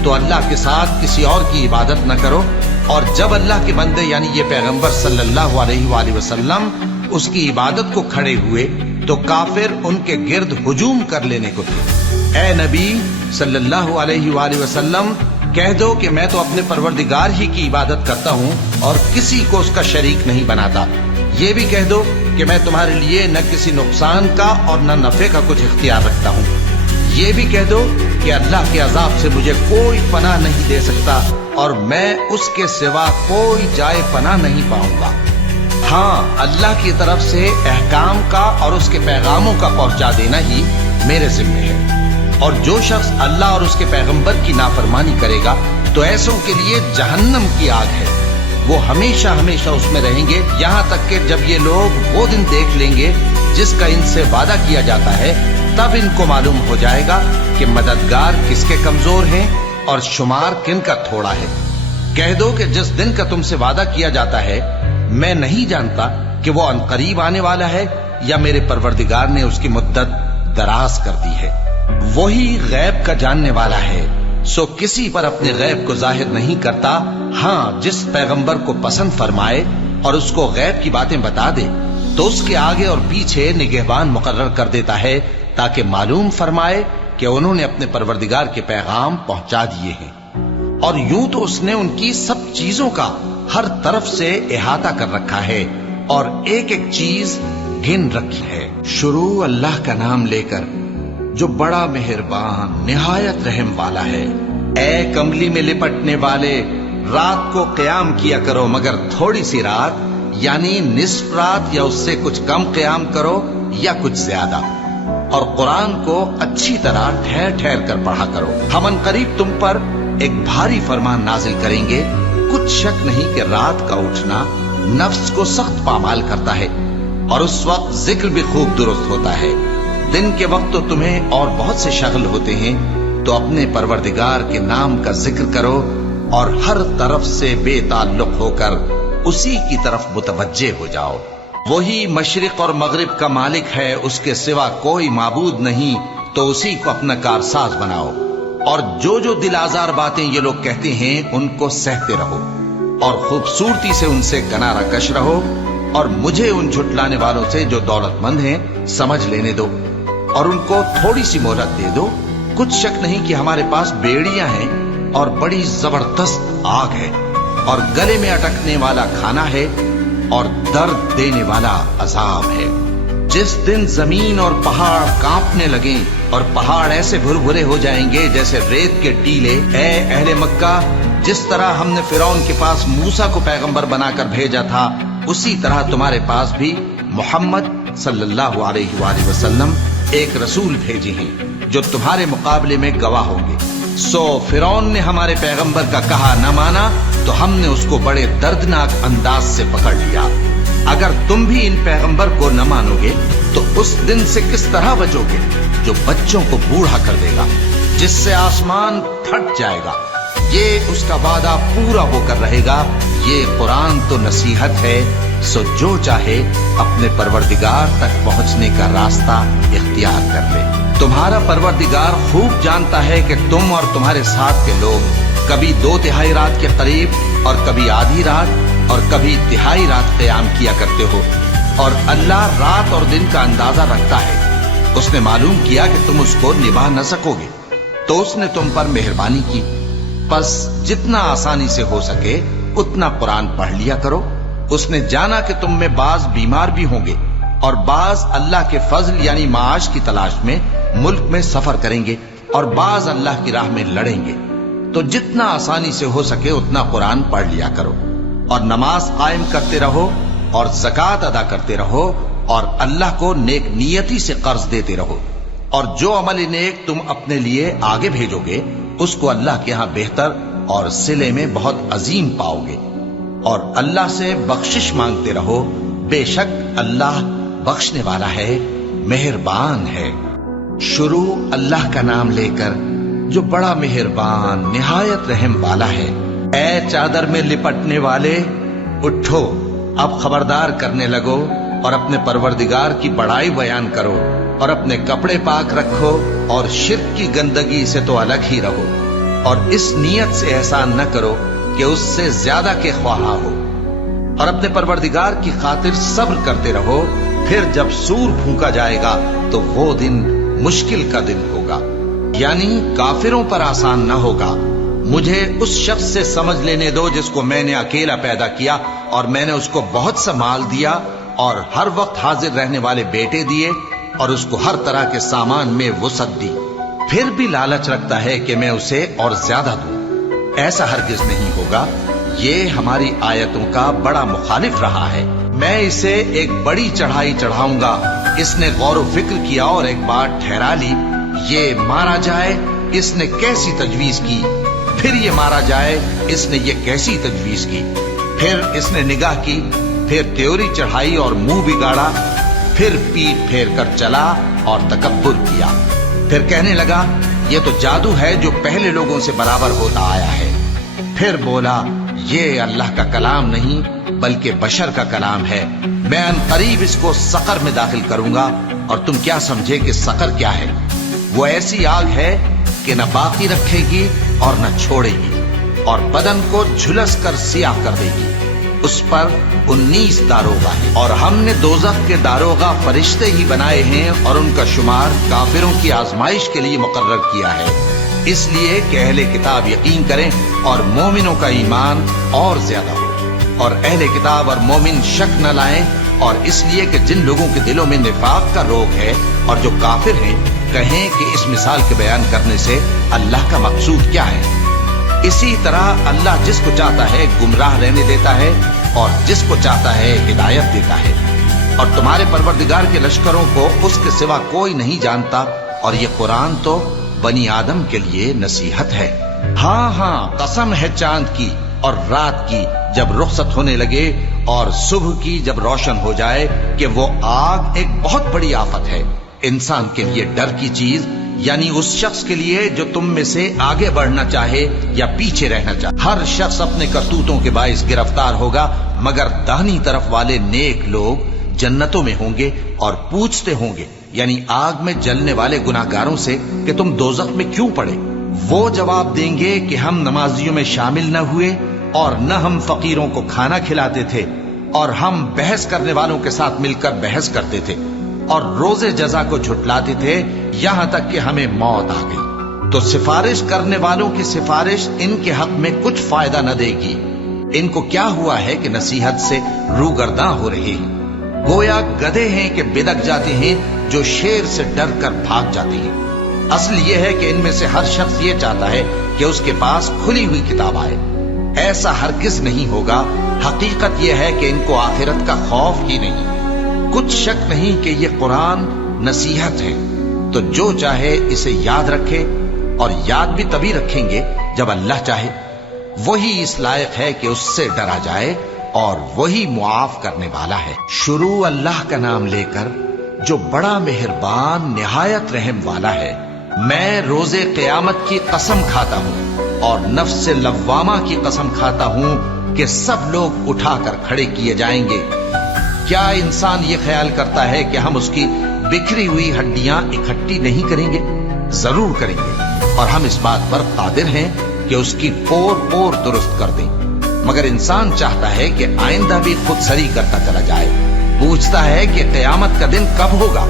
تو اللہ کے ساتھ کسی اور کی عبادت نہ کرو، اور جب اللہ کے بندے یعنی یہ پیغمبر صلی اللہ علیہ وآلہ وسلم اس کی عبادت کو کھڑے ہوئے تو کافر ان کے گرد ہجوم کر لینے کو تھے۔ اے نبی صلی اللہ علیہ وآلہ وسلم، کہہ دو کہ میں تو اپنے پروردگار ہی کی عبادت کرتا ہوں اور کسی کو اس کا شریک نہیں بناتا، یہ بھی کہہ دو کہ میں تمہارے لیے نہ کسی نقصان کا اور نہ نفع کا کچھ اختیار رکھتا ہوں، یہ بھی کہہ دو کہ اللہ کے عذاب سے مجھے کوئی پناہ نہیں دے سکتا اور میں اس کے سوا کوئی جائے پناہ نہیں پاؤں گا، ہاں اللہ کی طرف سے احکام کا اور اس کے پیغاموں کا پہنچا دینا ہی میرے ذمہ ہے، اور جو شخص اللہ اور اس کے پیغمبر کی نافرمانی کرے گا تو ایسوں کے لیے جہنم کی آگ ہے، وہ ہمیشہ ہمیشہ اس میں رہیں گے، یہاں تک کہ جب یہ لوگ وہ دن دیکھ لیں گے جس کا ان سے وعدہ کیا جاتا ہے، تب ان کو معلوم ہو جائے گا کہ مددگار کس کے کمزور ہیں اور شمار کن کا تھوڑا ہے۔ کہہ دو کہ جس دن کا تم سے وعدہ کیا جاتا ہے میں نہیں جانتا کہ وہ عنقریب آنے والا ہے یا میرے پروردگار نے اس کی مدت دراز کر دی ہے، وہی غیب کا جاننے والا ہے، سو کسی پر اپنے غیب کو ظاہر نہیں کرتا، ہاں جس پیغمبر کو پسند فرمائے اور اس کو غیب کی باتیں بتا دے تو اس کے آگے اور پیچھے نگہبان مقرر کر دیتا ہے تاکہ معلوم فرمائے کہ انہوں نے اپنے پروردگار کے پیغام پہنچا دیے ہیں، اور یوں تو اس نے ان کی سب چیزوں کا ہر طرف سے احاطہ کر رکھا ہے اور ایک ایک چیز گن رکھی ہے۔ شروع اللہ کا نام لے کر جو بڑا مہربان نہایت رحم والا ہے۔ اے کملی میں لپٹنے والے، رات کو قیام کیا کرو مگر تھوڑی سی رات، یعنی نصف رات یا اس سے کچھ کم قیام کرو یا کچھ زیادہ، اور قرآن کو اچھی طرح ٹھہر ٹھہر کر پڑھا کرو، ہم عنقریب تم پر ایک بھاری فرمان نازل کریں گے، کچھ شک نہیں کہ رات کا اٹھنا نفس کو سخت پامال کرتا ہے اور اس وقت ذکر بھی خوب درست ہوتا ہے، دن کے وقت تو تمہیں اور بہت سے شغل ہوتے ہیں، تو اپنے پروردگار کے نام کا ذکر کرو اور ہر طرف سے بے تعلق ہو کر اسی کی طرف متوجہ ہو جاؤ، وہی مشرق اور مغرب کا مالک ہے، اس کے سوا کوئی معبود نہیں، تو اسی کو اپنا کارساز بناؤ، اور جو دل آزار باتیں یہ لوگ کہتے ہیں ان کو سہتے رہو اور خوبصورتی سے ان سے کنارہ کش رہو، اور مجھے ان جھٹلانے والوں سے جو دولت مند ہیں سمجھ لینے دو اور ان کو تھوڑی سی مہلت دے دو، کچھ شک نہیں کہ ہمارے پاس بیڑیاں ہیں اور بڑی زبردست آگ ہے اور گلے میں اٹکنے والا کھانا ہے اور درد دینے والا عذاب ہے۔ जिस दिन जमीन और पहाड़ कांपने लगे और पहाड़ ऐसे भुरभुरे हो जाएंगे जैसे रेत के टीले, ऐ अहले मक्का, जिस तरह हमने फिरौन के पास मूसा को पैगंबर बनाकर भेजा था, उसी तरह तुम्हारे पास भी मोहम्मद सल्लल्लाहु अलैहि वसल्लम एक रसूल भेजे हैं जो तुम्हारे मुकाबले में गवाह होंगे। सो फिरौन ने हमारे पैगंबर का कहा न माना तो हमने उसको बड़े दर्दनाक अंदाज से पकड़ लिया। अगर तुम भी इन पैगंबर को न मानोगे तो उस दिन से किस तरह बचोगे जो बच्चों को बूढ़ा कर देगा, जिससे आसमान फट जाएगा। ये उसका वादा पूरा होकर रहेगा। ये कुरान तो नसीहत है, सो जो चाहे अपने परवरदिगार तक पहुंचने का रास्ता इख्तियार कर ले। तुम्हारा परवरदिगार खूब जानता है कि तुम और तुम्हारे साथ के लोग कभी 2/3 रात के करीब और कभी आधी रात और कभी तिहाई रात क़याम किया करते हो, और अल्लाह रात और दिन का अंदाजा रखता है। उसने मालूम किया कि तुम उसको निभा न सकोगे तो उसने तुम पर मेहरबानी की। बस जितना आसानी से हो सके उतना कुरान पढ़ लिया करो। उसने जाना कि तुम में बाज बीमार भी होंगे और बाज अल्लाह के फजल यानी माश की तलाश में मुल्क में सफर करेंगे और बाज अल्लाह की राह में लड़ेंगे। तो जितना आसानी से हो सके उतना कुरान पढ़ लिया करो और नमाज कायम करते रहो और ज़कात अदा करते रहो और अल्लाह को नेक नियति से कर्ज देते रहो। और जो अमल नेक तुम अपने लिए आगे भेजोगे उसको अल्लाह के यहाँ बेहतर और सिले में बहुत अजीम पाओगे। और अल्लाह से बख्शिश मांगते रहो, बेशक अल्लाह बख्शने वाला है, मेहरबान है। शुरू अल्लाह का नाम लेकर जो बड़ा मेहरबान निहायत रहम वाला है। ऐ चादर में लिपटने वाले, उठो, अब खबरदार करने लगो और अपने परवरदिगार की बड़ाई बयान करो और अपने कपड़े पाक रखो और शिर्क की गंदगी से तो अलग ही रहो। और इस नियत से एहसान न करो कि उससे ज्यादा के ख्वाहा हो, और अपने परवरदिगार की खातिर सब्र करते रहो। फिर जब सूर फूंका जाएगा तो वो दिन मुश्किल का दिन होगा, यानी काफिरों पर आसान न होगा। मुझे उस शख्स से समझ लेने दो जिसको मैंने अकेला पैदा किया और मैंने उसको बहुत सा माल दिया और हर वक्त हाजिर रहने वाले बेटे दिए और उसको हर तरह के सामान में वुसअत दी। फिर भी लालच रखता है कि मैं उसे और ज्यादा दूं। ऐसा हरगिज नहीं होगा। ये हमारी आयतों का बड़ा मुखालिफ रहा है। मैं इसे एक बड़ी चढ़ाई चढ़ाऊंगा। इसने गौर व फिक्र किया और एक बात ठहरा ली, ये मारा जाए, इसने कैसी तजवीज की। फिर ये मारा जाए, इसने ये कैसी तजवीज की। फिर इसने निगाह की, फिर त्योरी चढ़ाई और मुंह बिगाड़ा, फिर पीठ फेर कर चला और तकब्बुर किया। फिर कहने लगा, ये तो जादू है जो पहले लोगों से बराबर होता आया है। फिर बोला, ये अल्लाह का कलाम नहीं बल्कि बशर का कलाम है। मैं अनकरीब इसको सकर में दाखिल करूंगा और तुम क्या समझे कि सकर क्या है। वो ऐसी आग है कि न बाकी रखेगी और न छोड़ेगी और बदन को झुलस कर सियाह कर देगी। उस पर 19 दारोगा है और हमने दोज़ख के दारोगा फरिश्ते ही बनाए हैं और उनका शुमार काफिरों की आजमाइश के लिए मुकर्रर किया है। इसलिए कि अहले किताब यकीन करें और मोमिनों का ईमान और ज्यादा हो, और अहले किताब और मोमिन शक न लाएं। और इसलिए कि जिन लोगों के दिलों में निफाक का रोग है और जो काफिर हैं, कहें कि इस मिसाल के बयान करने से अल्लाह का मकसूद क्या है। इसी तरह अल्लाह जिसको चाहता है गुमराह रहने देता है और जिसको चाहता है हिदायत देता है। और तुम्हारे परवरदिगार के लश्करों को उसके सिवा कोई नहीं जानता, और ये कुरान तो बनी आदम के लिए नसीहत है। हाँ हाँ, कसम है चांद की और रात की जब रुखसत होने लगे और सुबह की जब रोशन हो जाए कि वो आग एक बहुत बड़ी आफत है। इंसान के लिए डर की चीज, यानी उस शख्स के लिए जो तुम में से आगे बढ़ना चाहे या पीछे रहना चाहे। हर शख्स अपने करतूतों के बाइस गिरफ्तार होगा, मगर दाहिनी तरफ वाले नेक लोग जन्नतों में होंगे और पूछते होंगे, यानी आग में जलने वाले गुनाहगारों से, कि तुम दोज़ख में क्यों पड़े। वो जवाब देंगे कि हम नमाजियों में शामिल न हुए और न हम फकीरों को खाना खिलाते थे और हम बहस करने वालों के साथ मिलकर बहस करते थे और रोजे जजा को झुटलाते थे, यहां तक कि हमें मौत आ गई। तो सिफारिश करने वालों की सिफारिश इनके हक में कुछ फायदा न देगी। इनको क्या हुआ है कि नसीहत से रूगर्दां हो रहे हैं। गोया गधे हैं कि बिदक जाते हैं जो शेर से डर कर भाग जाते हैं। असल यह है कि इनमें से हर शख्स ये चाहता है कि उसके पास खुली हुई किताब आए। ऐसा हरगिज नहीं होगा। हकीकत यह है कि इनको आखिरत का खौफ ही नहीं। कुछ शक नहीं कि ये कुरान नसीहत है, तो जो चाहे इसे याद रखे, और याद भी तभी रखेंगे जब अल्लाह चाहे। वही इस लायक है कि उससे डरा जाए, और वही मुआफ करने वाला है। शुरू अल्लाह का नाम लेकर जो बड़ा मेहरबान निहायत रहम वाला है। मैं रोजे क़यामत की कसम खाता हूँ और नफ्स लव्वामा की कसम खाता हूँ कि सब लोग उठाकर खड़े किए जाएंगे। क्या इंसान ये ख्याल करता है कि हम उसकी बिखरी हुई हड्डियां इकट्ठी नहीं करेंगे? जरूर करेंगे, और हम इस बात पर कादिर हैं कि उसकी पोर पोर दुरुस्त कर दें। मगर इंसान चाहता है कि आइंदा भी खुद सरी करता चला जाए। पूछता है कि क़यामत का दिन कब होगा?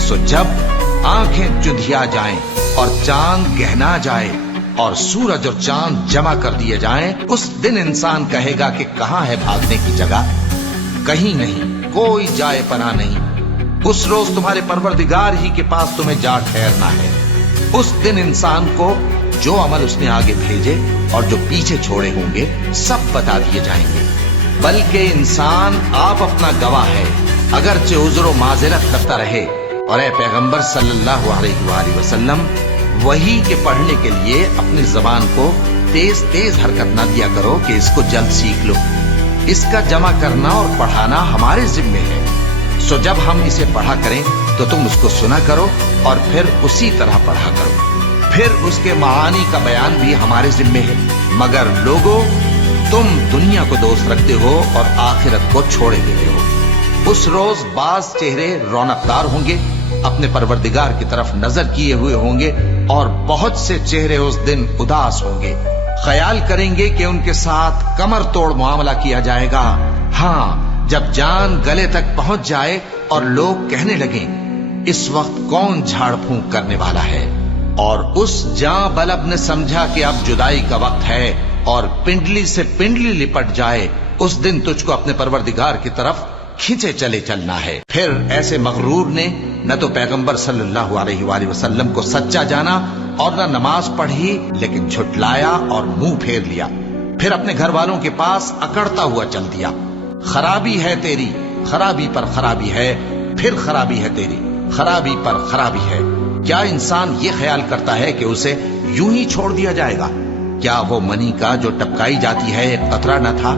सो जब आंखें चुंधिया जाएं और चांद गहना जाए और सूरज और चांद जमा कर दिए जाएं, उस दिन इंसान कहेगा कि कहां है भागने की जगह? कहीं नहीं, कोई जाए पना नहीं। उस रोज तुम्हारे परवरदिगार ही के पास तुम्हें जा ठहरना है। उस दिन इंसान को जो अमल उसने आगे भेजे और जो पीछे छोड़े होंगे सब बता दिए जाएंगे। बल्कि इंसान आप अपना गवाह है, अगरचे उज़्र माज़रत करता रहे। और ए पैगंबर सल्लल्लाहु अलैहि वसल्लम, वही के पढ़ने के लिए अपनी जबान को तेज तेज हरकत ना दिया करो कि इसको जल्द सीख लो। इसका जमा करना और पढ़ाना हमारे जिम्मे है। सो जब हम इसे पढ़ा करें तो तुम उसको सुना करो और फिर उसी तरह पढ़ा करो। फिर उसके मानी का बयान भी हमारे जिम्मे है। मगर लोगों, तुम दुनिया को दोस्त रखते हो और आखिरत को छोड़े देते हो। उस रोज बाज चेहरे रौनकदार होंगे, अपने परवरदिगार की तरफ नजर किए हुए होंगे, और बहुत से चेहरे उस दिन उदास होंगे। ख्याल करेंगे कि उनके साथ कमर तोड़ मामला किया जाएगा। हाँ, जब जान गले तक पहुंच जाए और लोग कहने लगे, इस वक्त कौन झाड़ फूंक करने वाला है? और उस जां बलब ने समझा कि अब जुदाई का वक्त है और पिंडली से पिंडली लिपट जाए, उस दिन तुझको अपने परवरदिगार की तरफ खींचे चले चलना है। फिर ऐसे मगरूर ने न तो पैगंबर सल्लल्लाहु अलैहि वसल्लम को सच्चा जाना और न नमाज पढ़ी, लेकिन झुटलाया और मुंह फेर लिया। फिर अपने घर वालों के पास अकड़ता हुआ चल दिया। खराबी है तेरी, खराबी पर खराबी है, फिर खराबी है तेरी, खराबी पर खराबी है। क्या इंसान ये ख्याल करता है कि उसे यूं ही छोड़ दिया जाएगा? क्या वो मनी का जो टपकाई जाती है एक कतरा न था?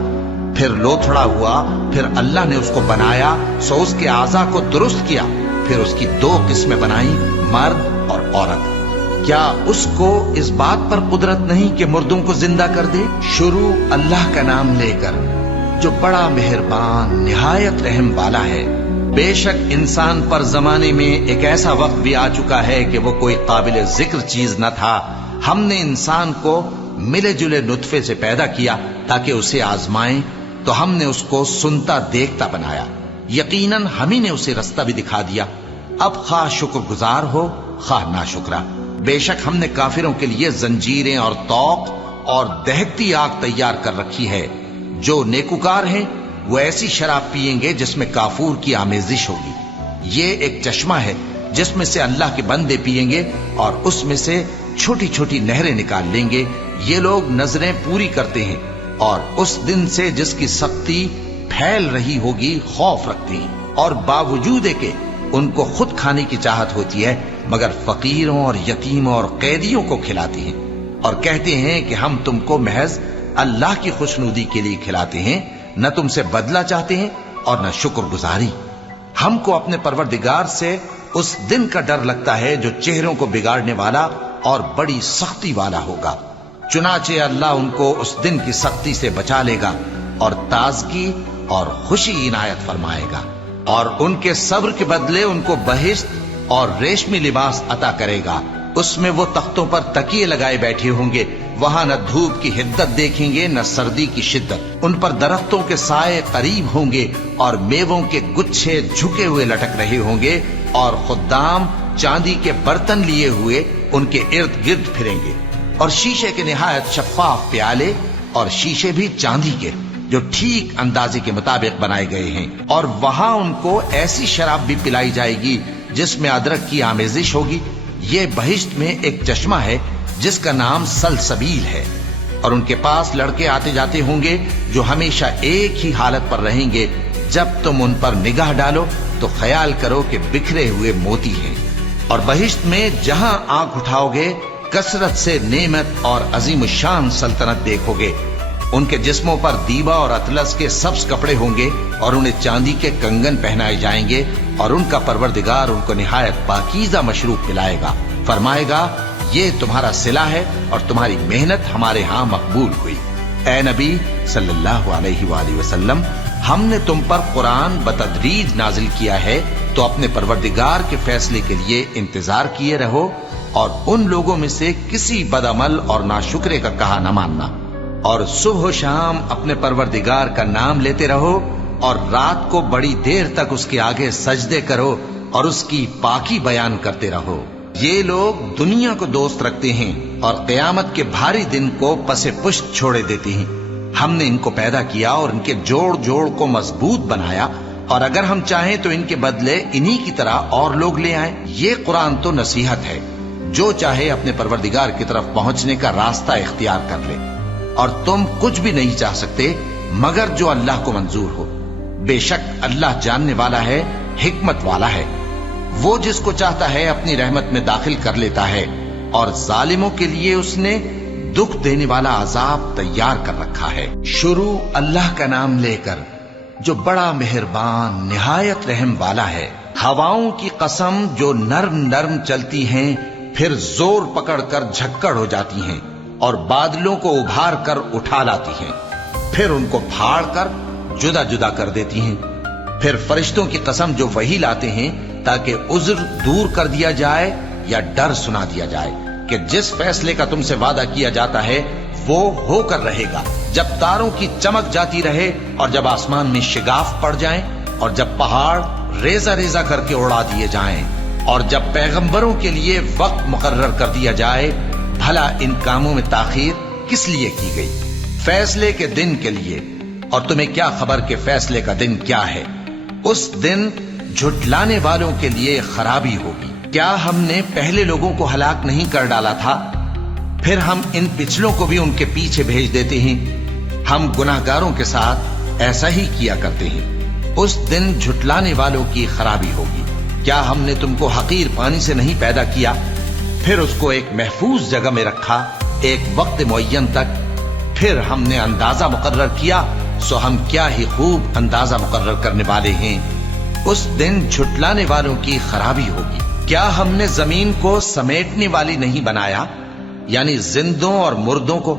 फिर लोथड़ा हुआ, फिर अल्लाह ने उसको बनाया, सो उसके आज़ा को दुरुस्त किया, फिर उसकी दो किस्में बनाई, मर्द और औरत। क्या उसको इस बात पर कुदरत नहीं कि मुर्दों को जिंदा कर दे? शुरू अल्लाह का नाम लेकर जो बड़ा मेहरबान निहायत रहम वाला है। बेशक इंसान पर जमाने में एक ऐसा वक्त भी आ चुका है कि वो कोई काबिल जिक्र चीज न था। हमने इंसान को मिले जुले नुत्फे से पैदा किया ताकि उसे आजमाएं, तो हमने उसको सुनता देखता बनाया। यकीनन हम ही ने उसे रास्ता भी दिखा दिया। अब खा शुक्रगुजार हो खा नाशुक्रा। बेशक हमने काफिरों के लिए जंजीरें और तौक और दहकती आग तैयार कर रखी है। जो नेकुकार हैं वो ऐसी शराब पिएंगे जिसमें काफूर की आमेजिश होगी। ये एक चश्मा है जिसमें से अल्लाह के बंदे पिएंगे और उसमें से छोटी छोटी नहरें निकाल लेंगे। ये लोग नजरें पूरी करते हैं और उस दिन से जिसकी सख्ती फैल रही होगी खौफ रखते हैं, और बावजूद के उनको खुद खाने की चाहत होती है, मगर फकीरों और यतीमों और कैदियों को खिलाते हैं और कहते हैं कि हम तुमको महज अल्लाह की खुशनुदी के लिए खिलाते हैं, न तुमसे बदला चाहते हैं और न शुक्रगुजारी। हमको अपने परवरदिगार से उस दिन का डर लगता है जो चेहरों को बिगाड़ने वाला और बड़ी सख्ती वाला होगा। चुनाचे अल्लाह उनको उस दिन की सख्ती से बचा लेगा और ताजगी और खुशी इनायत फरमाएगा, और उनके सब्र के बदले उनको बहिश्त और रेशमी लिबास अता करेगा। उसमें वो तख्तों पर तकिए लगाए बैठे होंगे। वहां न धूप की हिद्दत देखेंगे न सर्दी की शिद्दत। उन पर दरख्तों के साए करीब होंगे और मेवों के गुच्छे झुके हुए लटक रहे होंगे, और खुद्दाम चांदी के बर्तन लिए हुए उनके इर्द गिर्द फिरेंगे, और शीशे के निहायत शफाफ प्याले और शीशे भी चांदी के। جو ٹھیک اندازے کے مطابق بنائے گئے ہیں، اور وہاں ان کو ایسی شراب بھی پلائی جائے گی جس میں ادرک کی آمیزش ہوگی۔ یہ بہشت میں ایک چشمہ ہے جس کا نام سلسبیل ہے، اور ان کے پاس لڑکے آتے جاتے ہوں گے جو ہمیشہ ایک ہی حالت پر رہیں گے۔ جب تم ان پر نگاہ ڈالو تو خیال کرو کہ بکھرے ہوئے موتی ہیں، اور بہشت میں جہاں آنکھ اٹھاؤ گے کثرت سے نعمت اور عظیم الشان سلطنت دیکھو گے۔ ان کے جسموں پر دیبا اور اطلس کے سبز کپڑے ہوں گے، اور انہیں چاندی کے کنگن پہنائے جائیں گے، اور ان کا پروردگار ان کو نہایت پاکیزہ مشروب پلائے گا، فرمائے گا یہ تمہارا صلہ ہے اور تمہاری محنت ہمارے ہاں مقبول ہوئی۔ اے نبی صلی اللہ علیہ وآلہ وسلم، ہم نے تم پر قرآن بتدریج نازل کیا ہے، تو اپنے پروردگار کے فیصلے کے لیے انتظار کیے رہو، اور ان لوگوں میں سے کسی بدعمل اور ناشکرے کا کہا نہ ماننا، اور صبح و شام اپنے پروردگار کا نام لیتے رہو، اور رات کو بڑی دیر تک اس کے آگے سجدے کرو اور اس کی پاکی بیان کرتے رہو۔ یہ لوگ دنیا کو دوست رکھتے ہیں اور قیامت کے بھاری دن کو پس پشت چھوڑے دیتے ہیں۔ ہم نے ان کو پیدا کیا اور ان کے جوڑ جوڑ کو مضبوط بنایا، اور اگر ہم چاہیں تو ان کے بدلے انہی کی طرح اور لوگ لے آئیں۔ یہ قرآن تو نصیحت ہے، جو چاہے اپنے پروردگار کی طرف پہنچنے کا راستہ اختیار کر لے، اور تم کچھ بھی نہیں چاہ سکتے مگر جو اللہ کو منظور ہو۔ بے شک اللہ جاننے والا ہے، حکمت والا ہے۔ وہ جس کو چاہتا ہے اپنی رحمت میں داخل کر لیتا ہے، اور ظالموں کے لیے اس نے دکھ دینے والا عذاب تیار کر رکھا ہے۔ شروع اللہ کا نام لے کر جو بڑا مہربان نہایت رحم والا ہے۔ ہواؤں کی قسم جو نرم نرم چلتی ہیں پھر زور پکڑ کر جھکڑ ہو جاتی ہیں، اور بادلوں کو ابھار کر اٹھا لاتی ہیں، پھر ان کو پھاڑ کر جدا جدا کر دیتی ہیں۔ پھر فرشتوں کی قسم جو وحی لاتے ہیں تاکہ عذر دور کر دیا جائے یا ڈر سنا دیا جائے کہ جس فیصلے کا تم سے وعدہ کیا جاتا ہے وہ ہو کر رہے گا، جب تاروں کی چمک جاتی رہے، اور جب آسمان میں شگاف پڑ جائیں، اور جب پہاڑ ریزہ ریزہ کر کے اڑا دیے جائیں، اور جب پیغمبروں کے لیے وقت مقرر کر دیا جائے۔ بھلا ان کاموں میں تاخیر کس لیے کی گئی؟ فیصلے کے دن کے لیے، اور تمہیں کیا خبر کہ فیصلے کا دن کیا ہے؟ اس دن جھٹلانے والوں کے لیے خرابی ہوگی۔ کیا ہم نے پہلے لوگوں کو ہلاک نہیں کر ڈالا تھا؟ پھر ہم ان پچھلوں کو بھی ان کے پیچھے بھیج دیتے ہیں۔ ہم گناہگاروں کے ساتھ ایسا ہی کیا کرتے ہیں۔ اس دن جھٹلانے والوں کی خرابی ہوگی۔ کیا ہم نے تم کو حقیر پانی سے نہیں پیدا کیا، پھر اس کو ایک محفوظ جگہ میں رکھا ایک وقت معین تک، پھر ہم نے اندازہ مقرر کیا، سو ہم کیا ہی خوب اندازہ مقرر کرنے والے ہیں۔ اس دن جھٹلانے والوں کی خرابی ہوگی۔ کیا ہم نے زمین کو سمیٹنے والی نہیں بنایا، یعنی زندوں اور مردوں کو،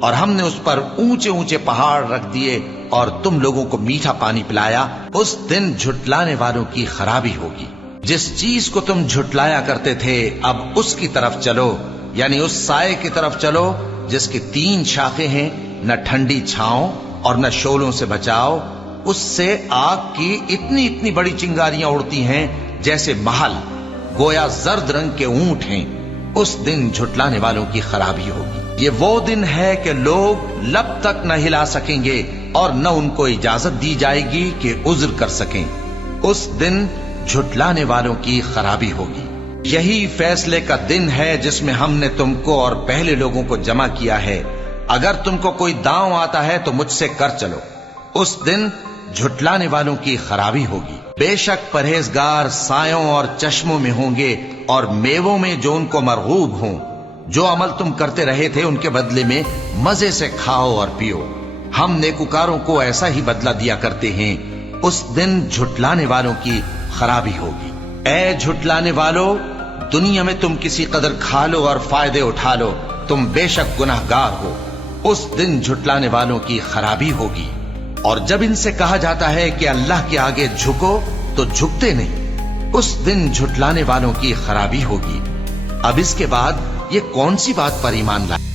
اور ہم نے اس پر اونچے اونچے پہاڑ رکھ دیے اور تم لوگوں کو میٹھا پانی پلایا۔ اس دن جھٹلانے والوں کی خرابی ہوگی۔ جس چیز کو تم جھٹلایا کرتے تھے اب اس کی طرف چلو، یعنی اس سائے کی طرف چلو جس کی 3 شاخیں ہیں، نہ ٹھنڈی چھاؤں اور نہ شعلوں سے بچاؤ۔ اس سے آگ کی اتنی اتنی بڑی چنگاریاں اڑتی ہیں جیسے محل، گویا زرد رنگ کے اونٹ ہیں۔ اس دن جھٹلانے والوں کی خرابی ہوگی۔ یہ وہ دن ہے کہ لوگ لب تک نہ ہلا سکیں گے اور نہ ان کو اجازت دی جائے گی کہ عذر کر سکیں۔ اس دن جھٹلانے والوں کی خرابی ہوگی۔ یہی فیصلے کا دن ہے جس میں ہم نے تم کو اور پہلے لوگوں کو جمع کیا ہے۔ اگر تم کو کوئی داؤں آتا ہے تو مجھ سے کر چلو۔ اس دن جھٹلانے والوں کی خرابی ہوگی۔ بے شک پرہیزگار سایوں اور چشموں میں ہوں گے اور میووں میں جو ان کو مرغوب ہوں۔ جو عمل تم کرتے رہے تھے ان کے بدلے میں مزے سے کھاؤ اور پیو۔ ہم نیکوکاروں کو ایسا ہی بدلہ دیا کرتے ہیں۔ اس دن جھٹلانے والوں کی خرابی ہوگی۔ اے جھٹلانے والو، دنیا میں تم کسی قدر کھا لو اور فائدے اٹھا لو، تم بے شک گناہگار ہو۔ اس دن جھٹلانے والوں کی خرابی ہوگی۔ اور جب ان سے کہا جاتا ہے کہ اللہ کے آگے جھکو تو جھکتے نہیں۔ اس دن جھٹلانے والوں کی خرابی ہوگی۔ اب اس کے بعد یہ کون سی بات پر ایمان لائے؟